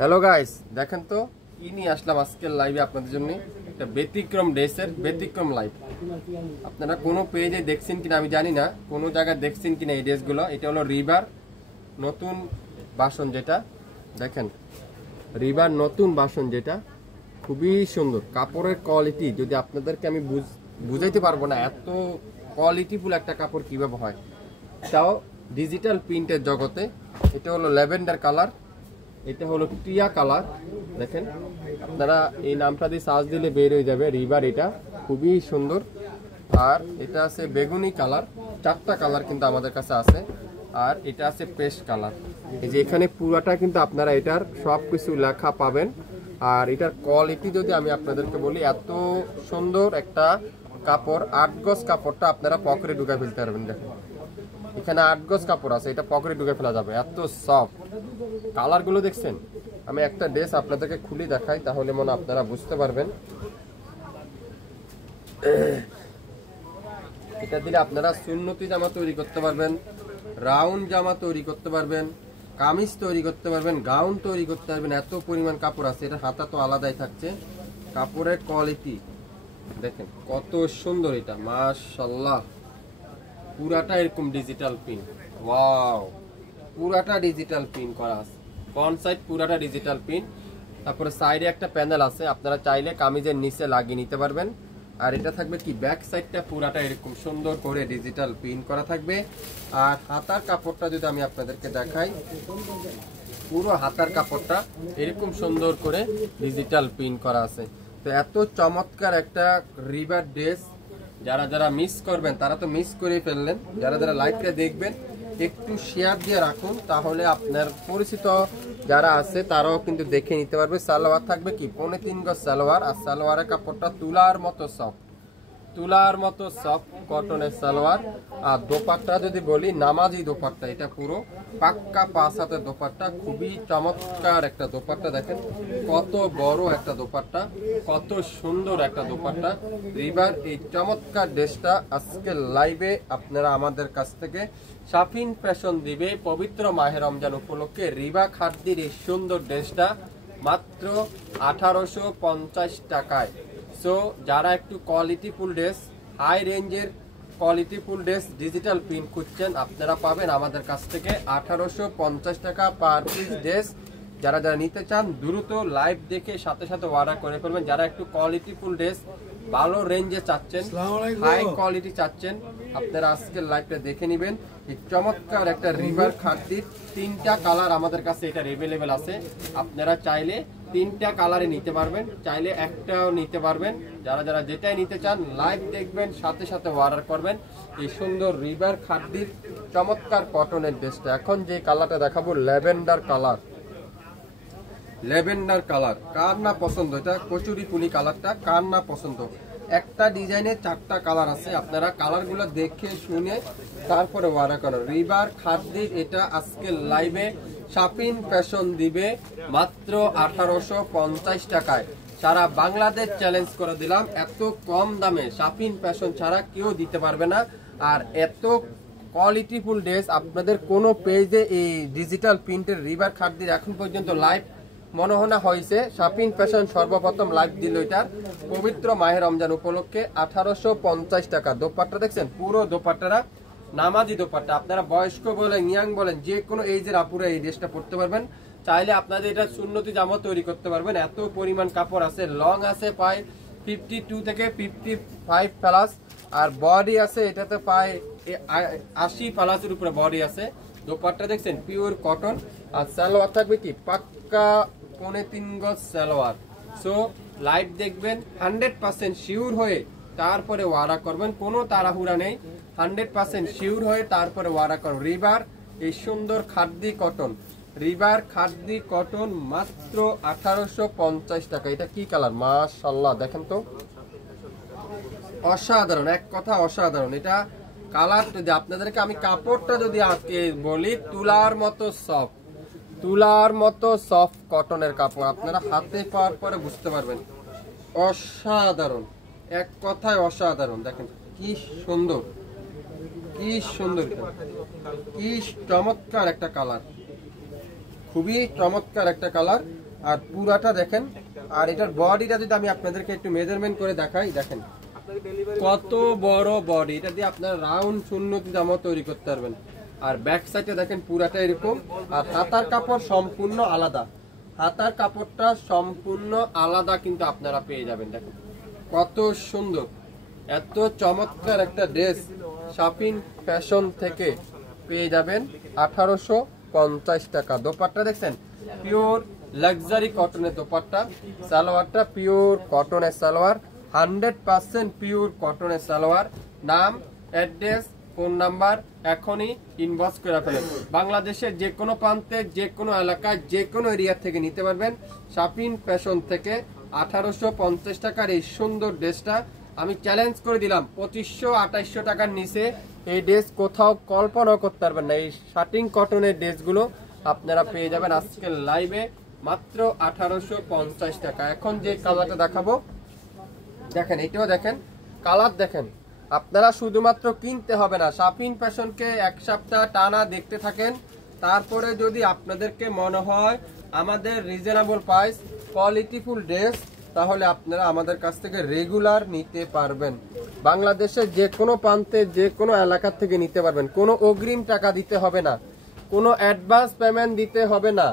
Hello guys, দেখেন তো কি নিয়ে আসলাম আজকের লাইভে আপনাদের জন্য। একটা ব্যতিক্রম ড্রেসের ব্যতিক্রম লাইভ। আপনারা কোনো পেজে দেখছেন কিনা আমি জানি না, কোনো জায়গায় দেখছেন কিনা এই ড্রেসগুলো। এটা হলো রিবার নতুন বাসন, যেটা দেখেন রিবার নতুন বাসন, যেটা খুবই সুন্দর। কাপড়ের কোয়ালিটি যদি আপনাদেরকে আমি বুঝাইতে পারবো না, এত কোয়ালিটিফুল একটা কাপড় কিভাবে হয়, তাও ডিজিটাল প্রিন্টের জগতে। এটা হলো ল্যাভেন্ডার কালার, এটা হলো টিয়া কালার। দেখেন আপনারা এই নামটা দিয়ে সার্চ দিলে বের হয়ে যাবে রিবার। এটা খুবই সুন্দর। আর এটা আছে বেগুনি কালার, চারটা কালার কিন্তু আমাদের কাছে আছে। আর এটা আছে পেস্ট কালার। এই যে এখানে পুরাটা কিন্তু আপনারা এটার সব কিছু লেখা পাবেন। আর এটার কোয়ালিটি যদি আমি আপনাদেরকে বলি, এত সুন্দর একটা কাপড়। 8 গজ কাপড়টা আপনারা পকেটে ঢুকে ফেলতে পারবেন। দেখেন এখানে 8 গজ কাপড় আছে, এটা পকেটে ঢুকে ফেলা যাবে, এত সফট। কালার গুলো দেখছেন? আমি একটা ড্রেস আপনাদেরকে খুলে দেখাই, তাহলে মনে আপনারা বুঝতে পারবেন। এটা দিলে আপনারা সুন্নতি জামা তৈরি করতে পারবেন, রাউন্ড জামা তৈরি করতে পারবেন, কামিজ তৈরি করতে পারবেন, গাউন তৈরি করতে পারবেন। এত পরিমাণ কাপড় আছে। এটা হাতা তো আলাদাই থাকছে। কাপড়ের কোয়ালিটি দেখেন কত সুন্দর। এটা মাশাআল্লাহ, পুরাটা এরকম ডিজিটাল প্রিন্ট। ওয়াও, পুরাটা ডিজিটাল প্রিন্ট করা আছে। ফ্রন্ট সাইড পুরাটা ডিজিটাল প্রিন্ট। তারপরে সাইডে একটা প্যানেল আছে, আপনারা চাইলে কামিজের নিচে লাগিয়ে নিতে পারবেন। আর এটা থাকবে কি, ব্যাক সাইডটা পুরাটা এরকম সুন্দর করে ডিজিটাল প্রিন্ট করা থাকবে। আর হাতার কাপড়টা যদি আমি আপনাদেরকে দেখাই, পুরো হাতার কাপড়টা এরকম সুন্দর করে ডিজিটাল প্রিন্ট করা আছে। তো এত চমৎকার একটা রিবার ড্রেস, যারা যারা মিস করবেন তারা তো মিস করে ফেললেন। যারা যারা লাইভটা দেখবেন একটু শেয়ার দিয়ে রাখুন, তাহলে আপনার পরিচিত যারা আছে তারাও কিন্তু দেখে নিতে পারবে। সালোয়ার থাকবে কি 3.5 গজ সালোয়ার। আর সালোয়ারের কাপড়টা তুলার মতো সফট, তুলার মতো সফট কটনের সালোয়ার। আর দোপাট্টা যদি বলি, নামাজি দোপাট্টা। এটা পুরো পাক্কা 5 হাতের দোপাট্টা, খুবই চমৎকার একটা দোপাট্টা। দেখেন কত বড় একটা দোপাট্টা, কত সুন্দর একটা দোপাট্টা। রিবার এই চমৎকার ড্রেসটা আজকে লাইভে আপনারা আমাদের কাছ থেকে শাফিন ফ্যাশন দিবে পবিত্র মাহে রমজান উপলক্ষে। রিবা খাদ্যির এই সুন্দর ড্রেসটা মাত্র 1850 টাকায়। সো যারা একটু কোয়ালিটিফুল ড্রেস, হাই রেঞ্জের কোয়ালিটিফুল ড্রেস ডিজিটাল প্রিন্ট খুঁজছেন, আপনারা পাবেন আমাদের কাছ থেকে 1850 টাকা পার পিস ড্রেস। যারা যারা নিতে চান দ্রুত লাইভ দেখে সাথে সাথে অর্ডার করে ফেলবেন। যারা একটু কোয়ালিটিফুল ড্রেস ভালো রেঞ্জে চাচ্ছেন, হাই কোয়ালিটি চাচ্ছেন, আপনারা আজকের লাইভটা দেখে নেবেন। এই চমৎকার একটা রিভার খাদ্যির 3টা কালার আমাদের কাছে এটা অ্যাভেলেবেল আছে। আপনারা চাইলে 3টা কালারে নিতে পারবেন, চাইলে একটাও নিতে পারবেন। যারা যারা যেটাই নিতে চান লাইভ দেখবেন, সাথে সাথে অর্ডার করবেন। এই সুন্দর রিভার খাদ্যির চমৎকার কটনের ড্রেসটা। এখন যে কালারটা দেখাবো ল্যাভেন্ডার কালার। ল্যাভেন্ডার কালার কার না পছন্দ? এটা কচুরি পুলি কালারটা কার না পছন্দ? একটা ডিজাইনে 4টা কালার আছে, আপনারা কালারগুলো দেখে শুনে তারপরে অর্ডার করুন। রিবার খাদ্যির এটা আজকে লাইভে শাফিন ফ্যাশন দিবে মাত্র 1850 টাকায়। সারা বাংলাদেশ চ্যালেঞ্জ করে দিলাম, এত কম দামে শাফিন ফ্যাশন ছাড়া কেউ দিতে পারবে না। আর এত কোয়ালিটিফুল ড্রেস আপনাদের কোনো পেজে এই ডিজিটাল প্রিন্টের রিবার খাদ্যির এখন পর্যন্ত লাইভ মনে হয় হয়েছে। শাফিন ফ্যাশন সর্বপ্রথম লাইভ দিল এটা পবিত্র মাহে রমজান উপলক্ষে 1850 টাকা। দোপাট্টা দেখছেন, পুরো দোপাট্টারা নামাজি দোপাট্টা। আপনারা বয়স্ক বলেন, ইয়াং বলেন, যে কোনো এইজের আপুরা এই ড্রেসটা পরতে পারবেন। চাইলে আপনাদের এটা সুন্নতি জামা তৈরি করতে পারবেন। এত পরিমাণ কাপড় আছে, লং আছে প্রায় 52 থেকে 55 প্লাস। আর বডি আছে এটাতে প্রায় 80 প্লাসের উপরে বডি আছে। দোপাট্টা দেখছেন পিওর কটন। আর সালোয়ার থাকবে কি পাক্কা 3.5 গজ সালোয়ার। সো লাইভ দেখবেন, 100% শিওর হয়ে তারপরে অর্ডার করবেন। কোনো তাড়াহুড়া নেই, 100% শিওর হয়ে তারপরে অর্ডার করুন। রিবার এই সুন্দর খাদ্যি কটন, রিবার খাদ্যি কটন মাত্র 1850 টাকা। এটা কি কালার? মাশাআল্লাহ, দেখেন তো অসাধারণ, এক কথা অসাধারণ। এটা কালার যদি আপনাদেরকে আমি কাপড়টা যদি আজকে বলি, তুলার মতো সফট, তুলার মতো সফট কটনের কাপড়। আপনারা হাতে পাওয়ার পরে বুঝতে পারবেন, অসাধারণ, এক কথায় অসাধারণ। দেখেন কি সুন্দর, কি সুন্দর, কি চমৎকার একটা কালার। খুবই চমৎকার একটা কালার। আর পুরাটা দেখেন, আর এটার বডিটা যদি আমি আপনাদেরকে একটু মেজারমেন্ট করে দেখাই, দেখেন কত বড় বডি। এটা দিয়ে আপনারা রাউন্ড সুন্নতি জামা তৈরি করতে পারবেন। আর ব্যাক সাইডে দেখেন পুরাটা এরকম। আর হাতার কাপড় সম্পূর্ণ আলাদা, হাতার কাপড়টা সম্পূর্ণ আলাদা কিন্তু আপনারা পেয়ে যাবেন। দেখেন কত সুন্দর, এত চমৎকার একটা ড্রেস শাপিং ফ্যাশন থেকে পেয়ে যাবেন 1850 টাকা। দোপাট্টা দেখছেন পিওর লাক্সারি কটনের দোপাট্টা, সালোয়ারটা পিওর কটনের সালোয়ার, 100% পিওর কটনের সালোয়ার। নাম, অ্যাড্রেস, ফোন নাম্বার এখনই ইনবক্স করে ফেলেন। বাংলাদেশের যে কোনো প্রান্তে, যে কোনো এলাকায়, যে কোনো এরিয়া থেকে নিতে পারবেন শাপিং ফ্যাশন থেকে। 1850 টাকার এই সুন্দর ড্রেসটা আমি চ্যালেঞ্জ করে দিলাম, 2500-2800 টাকার নিচে এই ড্রেস কোথাও কল্পনা করতে পারবেন না। এই শাটিং কটনের ড্রেসগুলো আপনারা পেয়ে যাবেন আজকের লাইভে মাত্র 1850 টাকা। এখন যে কালারটা দেখাবো দেখেন, এটাও দেখেন কালার দেখেন। আপনারা শুধুমাত্র কিনতে হবে না, শাপিং ফ্যাশনকে এক সপ্তাহ টানা দেখতে থাকেন। তারপরে যদি আপনাদেরকে মনে হয় আমাদের রিজনেবল প্রাইস, কোয়ালিটিফুল ড্রেস, তাহলে আপনারা আমাদের কাছ থেকে রেগুলার নিতে পারবেন। বাংলাদেশের যে কোনো প্রান্তে, যে কোনো এলাকা থেকে নিতে পারবেন। কোনো অগ্রিম টাকা দিতে হবে না, কোনো অ্যাডভান্স পেমেন্ট দিতে হবে না।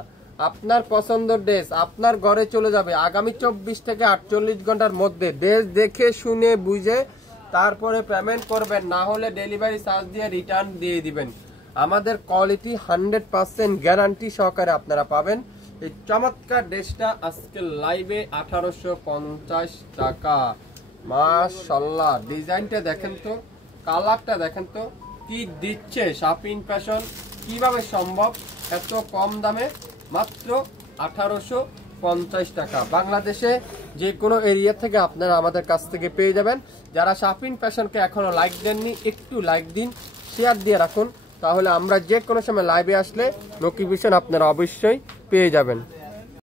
আপনার পছন্দের ড্রেস আপনার ঘরে চলে যাবে আগামী 24 থেকে 48 ঘন্টার মধ্যে। ড্রেস দেখে শুনে বুঝে তারপরে পেমেন্ট করবেন, না হলে ডেলিভারি চার্জ দিয়ে রিটার্ন দিয়ে দিবেন। আমাদের কোয়ালিটি 100% গ্যারান্টি সহকারে আপনারা পাবেন। এই চমৎকার ড্রেসটা আজকে লাইভে 1850 টাকা। মাশাআল্লাহ, ডিজাইনটা দেখেন তো, কালারটা দেখেন তো, কি দিচ্ছে শাপিং ফ্যাশন। কিভাবে সম্ভব এত কম দামে মাত্র 1850 টাকা। বাংলাদেশে যে কোনো এরিয়া থেকে আপনারা আমাদের কাছ থেকে পেয়ে যাবেন। যারা শাপিং ফ্যাশনকে এখনো লাইক দেননি, একটু লাইক দিন, শেয়ার দিয়ে রাখুন, তাহলে আমরা যে কোনো সময় লাইভে আসলে নোটিফিকেশন আপনারা অবশ্যই পেয়ে যাবেন।